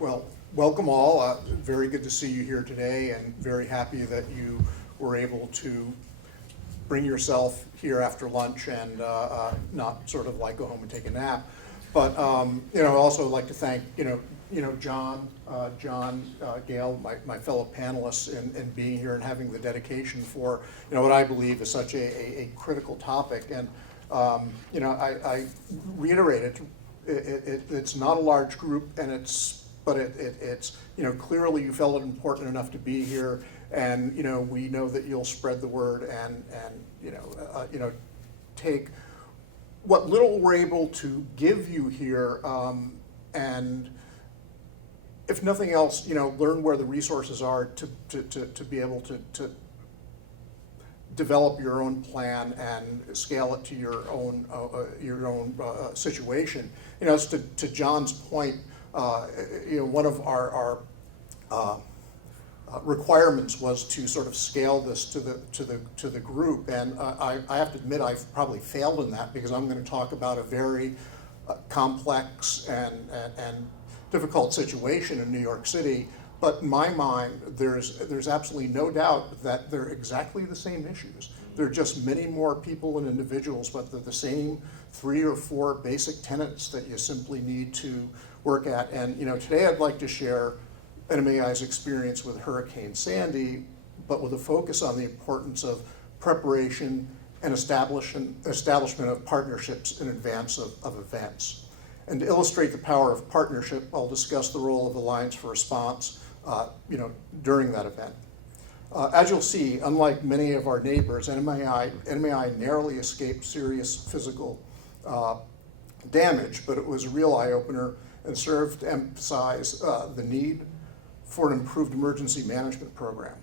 Well, welcome all. Very good to see you here today, and very happy that you were able to bring yourself here after lunch and not sort of like go home and take a nap. But I'd also like to thank John, Gail, my fellow panelists, in being here and having the dedication for what I believe is such a critical topic. And I reiterate it. It's not a large group, and it's clearly you felt it important enough to be here, and we know that you'll spread the word and take what little we're able to give you here, and if nothing else, learn where the resources are to be able to develop your own plan and scale it to your own situation. As to John's point, one of our requirements was to sort of scale this to the group, and I have to admit I've probably failed in that, because I'm going to talk about a very complex and difficult situation in New York City. But in my mind, there's absolutely no doubt that they're exactly the same issues. They're just many more people and individuals, but they're the same 3 or 4 basic tenets that you simply need to work at. And today I'd like to share NMAI's experience with Hurricane Sandy, but with a focus on the importance of preparation and establishment of partnerships in advance of events. And to illustrate the power of partnership, I'll discuss the role of Alliance for Response during that event. As you'll see, unlike many of our neighbors, NMAI narrowly escaped serious physical damage, but it was a real eye-opener and served to emphasize the need for an improved emergency management program.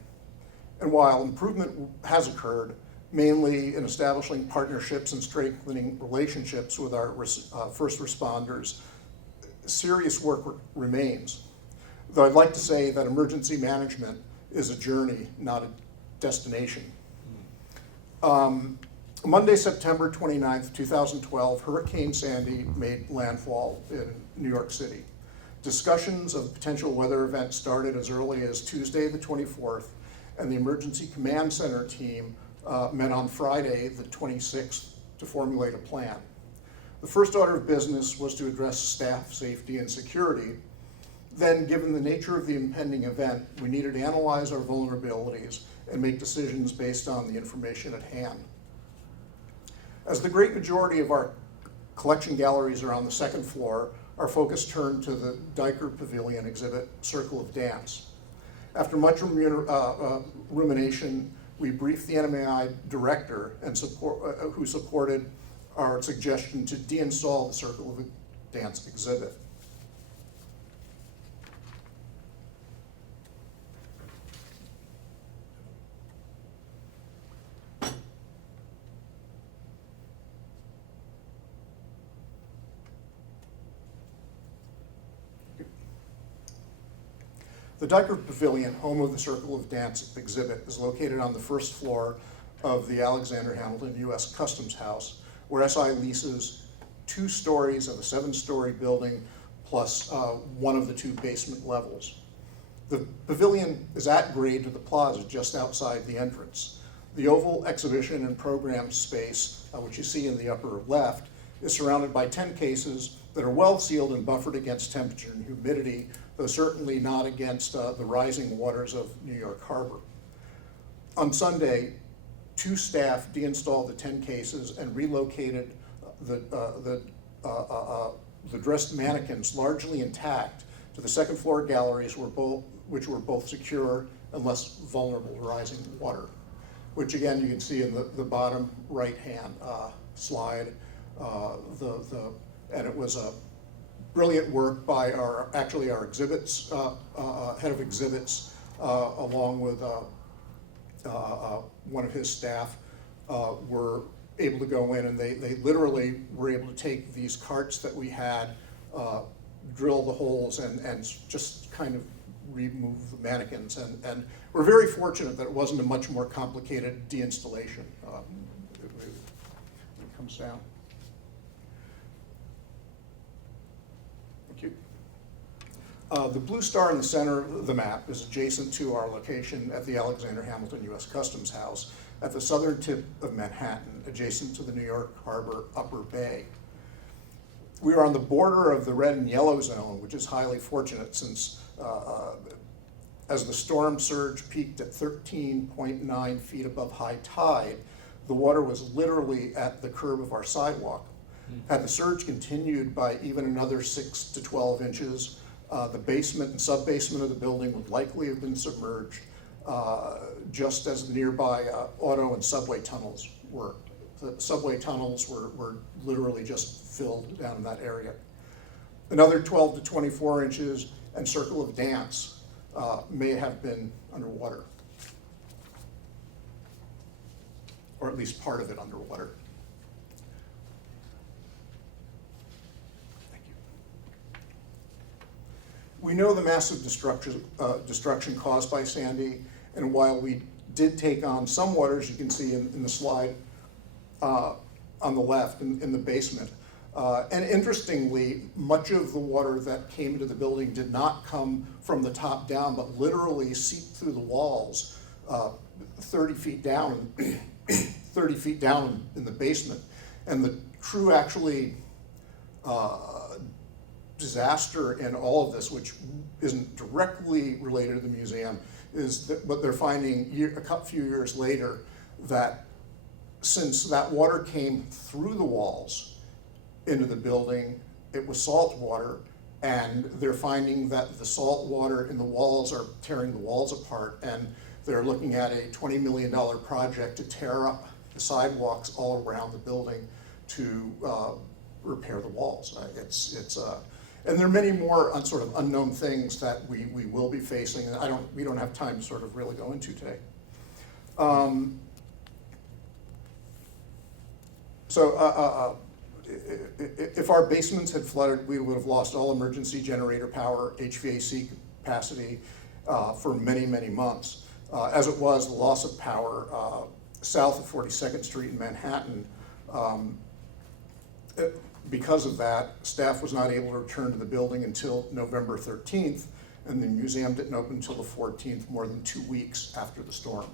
And while improvement has occurred, mainly in establishing partnerships and strengthening relationships with our first responders, serious work remains. Though I'd like to say that emergency management is a journey, not a destination. Monday, September 29th, 2012, Hurricane Sandy made landfall in New York City. Discussions of potential weather events started as early as Tuesday the 24th, and the Emergency Command Center team met on Friday the 26th to formulate a plan. The first order of business was to address staff safety and security. Then, given the nature of the impending event, we needed to analyze our vulnerabilities and make decisions based on the information at hand. As the great majority of our collection galleries are on the second floor, our focus turned to the Diker Pavilion exhibit, Circle of Dance. After much rumination, we briefed the NMAI director who supported our suggestion to deinstall the Circle of Dance exhibit. The Diker Pavilion, home of the Circle of Dance exhibit, is located on the first floor of the Alexander Hamilton U.S. Customs House, where SI leases 2 stories of a 7-story building plus one of the 2 basement levels. The pavilion is at grade to the plaza just outside the entrance. The oval exhibition and program space, which you see in the upper left, is surrounded by 10 cases that are well sealed and buffered against temperature and humidity, though certainly not against the rising waters of New York Harbor. On Sunday, 2 staff deinstalled the 10 cases and relocated the dressed mannequins largely intact to the second floor galleries, which were both secure and less vulnerable to rising water, which again you can see in the bottom right-hand slide. And it was a brilliant work by our exhibits, head of exhibits, along with one of his staff, were able to go in, and they literally were able to take these carts that we had, drill the holes, and just kind of remove the mannequins. And we're very fortunate that it wasn't a much more complicated deinstallation. It comes down. Thank you. The blue star in the center of the map is adjacent to our location at the Alexander Hamilton U.S. Customs House at the southern tip of Manhattan, adjacent to the New York Harbor Upper Bay. We are on the border of the red and yellow zone, which is highly fortunate since as the storm surge peaked at 13.9 feet above high tide, the water was literally at the curb of our sidewalk. Had the surge continued by even another 6 to 12 inches, the basement and sub-basement of the building would likely have been submerged, just as the nearby auto and subway tunnels were. The subway tunnels were literally just filled down in that area. Another 12 to 24 inches and Circle of Dance may have been underwater, or at least part of it underwater. Thank you. We know the massive destruction caused by Sandy, and while we did take on some water, as you can see in the slide on the left in the basement, and interestingly, much of the water that came into the building did not come from the top down, but literally seeped through the walls 30 feet down, 30 feet down in the basement. And the true actually disaster in all of this, which isn't directly related to the museum, is that what they're finding a few years later, that since that water came through the walls into the building, it was salt water, and they're finding that the salt water in the walls are tearing the walls apart, and they're looking at a $20 million project to tear up the sidewalks all around the building to repair the walls. And there are many more sort of unknown things that we will be facing, and we don't have time to sort of really go into today. If our basements had flooded, we would have lost all emergency generator power, HVAC capacity for many, many months. As it was, the loss of power south of 42nd Street in Manhattan, because of that, staff was not able to return to the building until November 13th, and the museum didn't open until the 14th, more than 2 weeks after the storm.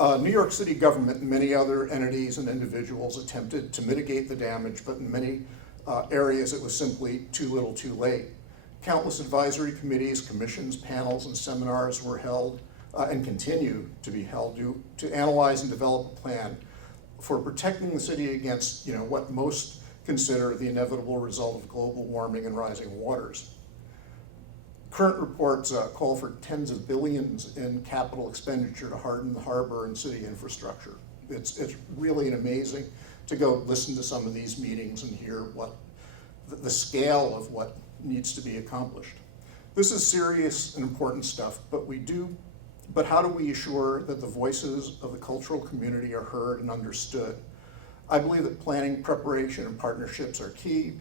New York City government and many other entities and individuals attempted to mitigate the damage, but in many areas it was simply too little too late. Countless advisory committees, commissions, panels, and seminars were held and continue to be held to analyze and develop a plan for protecting the city against what most consider the inevitable result of global warming and rising waters. Current reports call for tens of billions in capital expenditure to harden the harbor and city infrastructure. It's really amazing to go listen to some of these meetings and hear what the scale of what needs to be accomplished. This is serious and important stuff, but how do we assure that the voices of the cultural community are heard and understood? I believe that planning, preparation, and partnerships are key.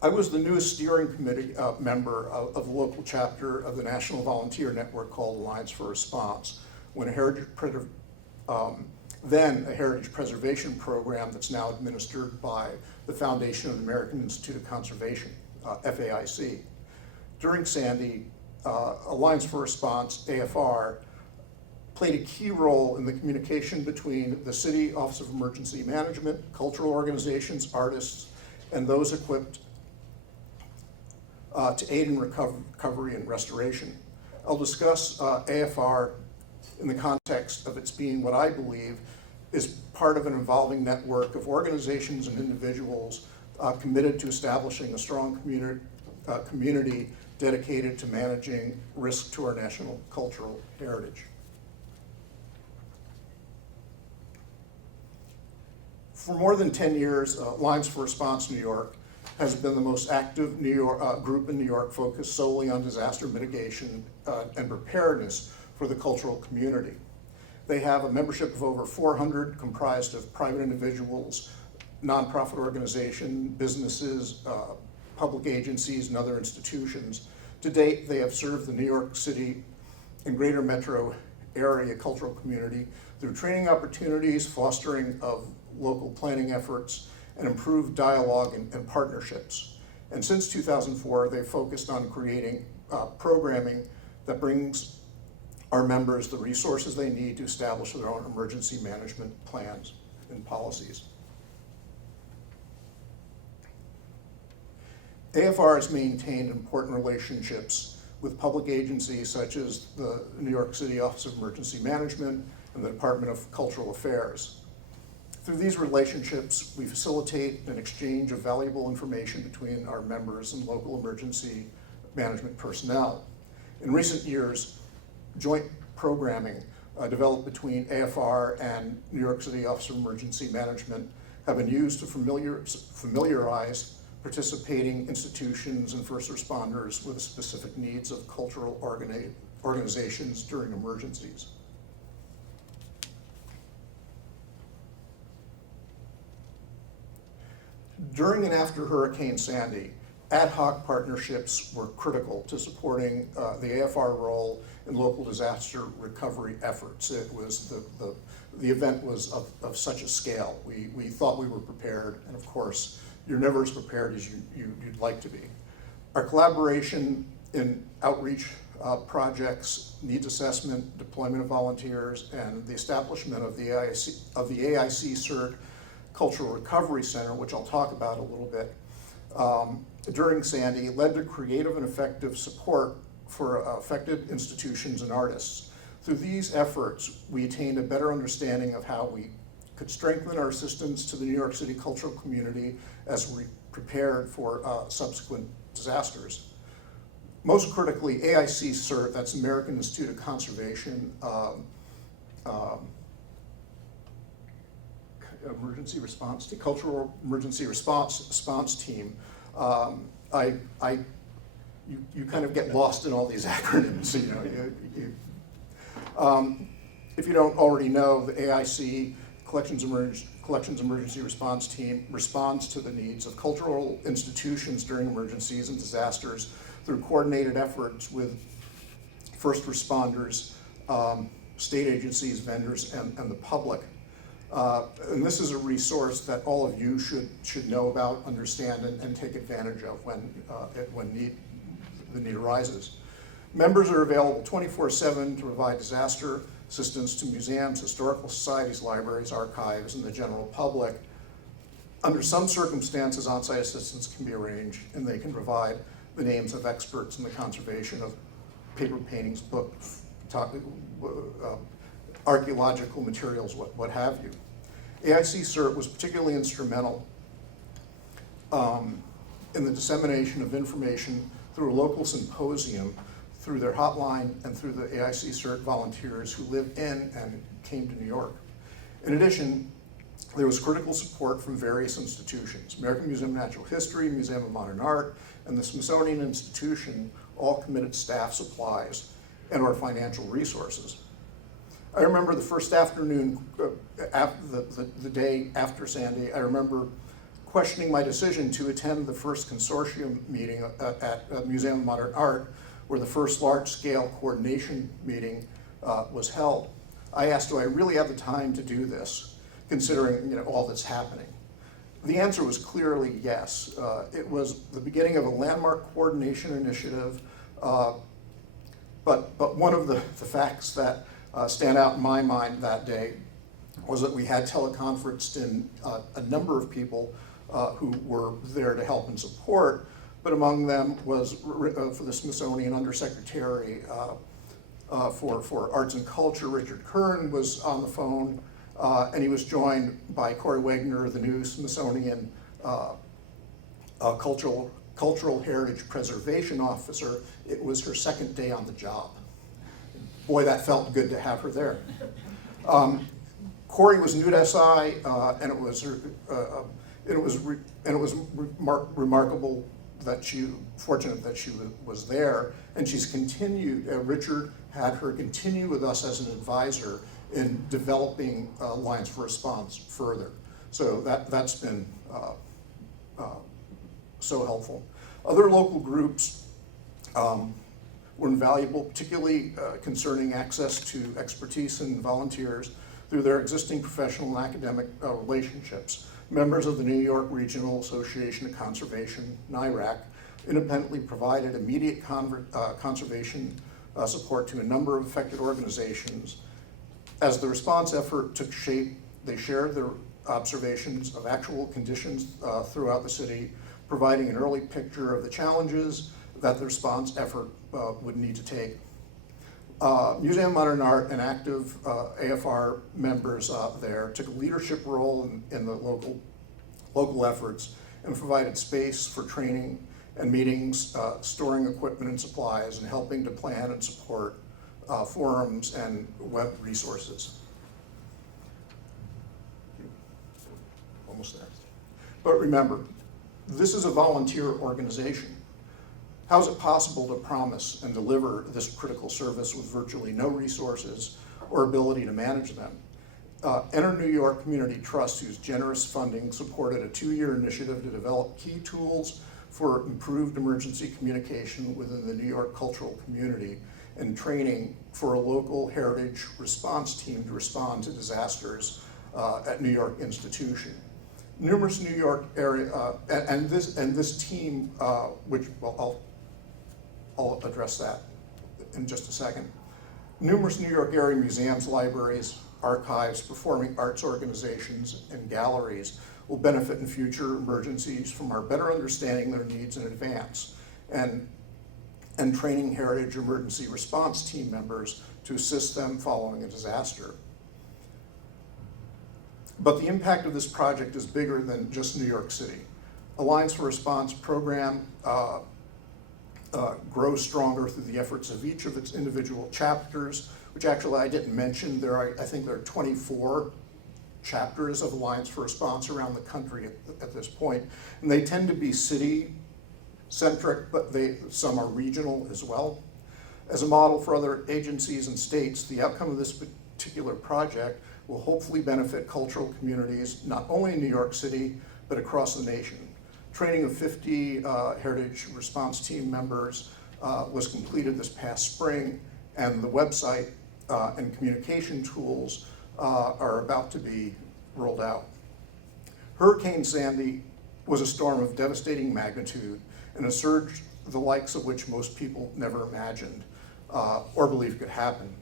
I was the newest steering committee member of the local chapter of the National Volunteer Network called Alliance for Response, when a heritage preservation program that's now administered by the Foundation of the American Institute of Conservation, FAIC. During Sandy, Alliance for Response, AFR, played a key role in the communication between the City Office of Emergency Management, cultural organizations, artists, and those equipped to aid in recovery and restoration. I'll discuss AFR in the context of its being what I believe is part of an evolving network of organizations and individuals committed to establishing a strong community dedicated to managing risk to our national cultural heritage. For more than 10 years, Alliance for Response New York has been the most active New York group in New York focused solely on disaster mitigation and preparedness for the cultural community. They have a membership of over 400 comprised of private individuals, nonprofit organizations, businesses, public agencies, and other institutions. To date, they have served the New York City and greater metro area cultural community through training opportunities, fostering of local planning efforts, and improved dialogue and partnerships. And since 2004, they've focused on creating programming that brings our members the resources they need to establish their own emergency management plans and policies. AFR has maintained important relationships with public agencies such as the New York City Office of Emergency Management and the Department of Cultural Affairs. Through these relationships, we facilitate an exchange of valuable information between our members and local emergency management personnel. In recent years, joint programming developed between AFR and New York City Office of Emergency Management have been used to familiarize participating institutions and first responders with the specific needs of cultural organizations during emergencies. During and after Hurricane Sandy, ad hoc partnerships were critical to supporting the AFR role in local disaster recovery efforts. It was the event was of such a scale. We thought we were prepared, and of course, you're never as prepared as you'd like to be. Our collaboration in outreach projects, needs assessment, deployment of volunteers, and the establishment of the AIC CERT Cultural Recovery Center, which I'll talk about a little bit, during Sandy led to creative and effective support for affected institutions and artists. Through these efforts, we attained a better understanding of how we could strengthen our assistance to the New York City cultural community as we prepared for subsequent disasters. Most critically, AIC CERT, that's American Institute of Conservation, emergency response team, cultural emergency response team. You kind of get lost in all these acronyms, you know. If you don't already know, the AIC Collections Emergency Response Team responds to the needs of cultural institutions during emergencies and disasters through coordinated efforts with first responders, state agencies, vendors, and the public. And this is a resource that all of you should know about, understand, and take advantage of when the need arises. Members are available 24/7 to provide disaster assistance to museums, historical societies, libraries, archives, and the general public. Under some circumstances, on-site assistance can be arranged, and they can provide the names of experts in the conservation of paper paintings, books, archaeological materials, what have you. AIC CERT was particularly instrumental in the dissemination of information through a local symposium, through their hotline, and through the AIC CERT volunteers who live in and came to New York. In addition, there was critical support from various institutions. American Museum of Natural History, Museum of Modern Art, and the Smithsonian Institution all committed staff supplies and or financial resources. I remember the first afternoon, the day after Sandy, I remember questioning my decision to attend the first consortium meeting at Museum of Modern Art, where the first large-scale coordination meeting was held. I asked, do I really have the time to do this, considering all that's happening? The answer was clearly yes. It was the beginning of a landmark coordination initiative, but one of the facts that stand out in my mind that day was that we had teleconferenced in a number of people who were there to help and support, but among them was for the Smithsonian Undersecretary for Arts and Culture, Richard Kern, was on the phone, and he was joined by Corey Wagner, the new Smithsonian Cultural Heritage Preservation Officer. It was her second day on the job. Boy, that felt good to have her there. Corey was new to SI, and it was remarkable that fortunate that she was there, and she's continued. Richard had her continue with us as an advisor in developing lines for response further. So that's been so helpful. Other local groups were invaluable, particularly concerning access to expertise and volunteers through their existing professional and academic relationships. Members of the New York Regional Association of Conservation, NIRAC, independently provided immediate conservation support to a number of affected organizations. As the response effort took shape, they shared their observations of actual conditions throughout the city, providing an early picture of the challenges that the response effort would need to take. Museum of Modern Art and active AFR members there took a leadership role in the local efforts and provided space for training and meetings, storing equipment and supplies, and helping to plan and support forums and web resources. Almost there. But remember, this is a volunteer organization. How is it possible to promise and deliver this critical service with virtually no resources or ability to manage them? Enter New York Community Trust, whose generous funding supported a 2-year initiative to develop key tools for improved emergency communication within the New York cultural community and training for a local heritage response team to respond to disasters at New York institution. Numerous New York area, and this team, which, well, I'll address that in just a second. Numerous New York area museums, libraries, archives, performing arts organizations, and galleries will benefit in future emergencies from our better understanding their needs in advance and training heritage emergency response team members to assist them following a disaster. But the impact of this project is bigger than just New York City. Alliance for Response program grows stronger through the efforts of each of its individual chapters, which actually I didn't mention. I think there are 24 chapters of Alliance for Response around the country at this point. And they tend to be city-centric, but some are regional as well. As a model for other agencies and states, the outcome of this particular project will hopefully benefit cultural communities, not only in New York City, but across the nation. Training of 50 Heritage Response Team members was completed this past spring, and the website and communication tools are about to be rolled out. Hurricane Sandy was a storm of devastating magnitude and a surge the likes of which most people never imagined or believed could happen.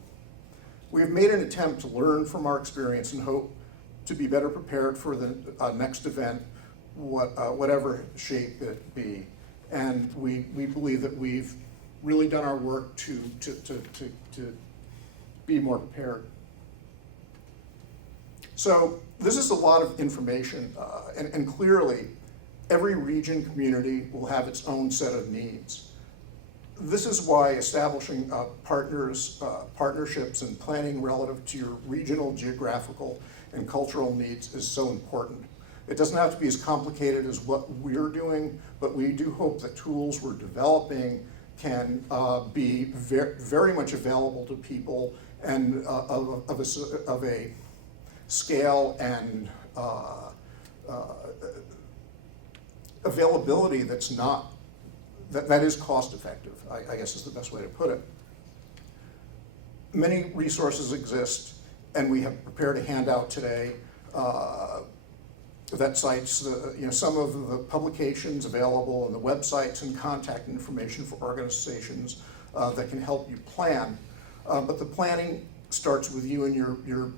We have made an attempt to learn from our experience and hope to be better prepared for the next event, whatever shape it be. And we believe that we've really done our work to be more prepared. So this is a lot of information, and clearly every region community will have its own set of needs. This is why establishing partnerships and planning relative to your regional, geographical, and cultural needs is so important. It doesn't have to be as complicated as what we're doing, but we do hope that tools we're developing can be very much available to people and of a scale and availability that's not, that is cost effective, I guess is the best way to put it. Many resources exist, and we have prepared a handout today that cites some of the publications available and the websites and contact information for organizations that can help you plan. But the planning starts with you and your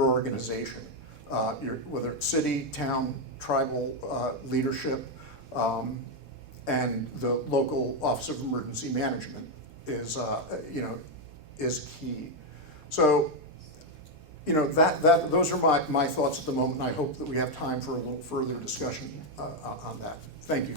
organization, whether it's city, town, tribal leadership, and the local Office of Emergency Management is key. So, those are my thoughts at the moment, and I hope that we have time for a little further discussion on that. Thank you.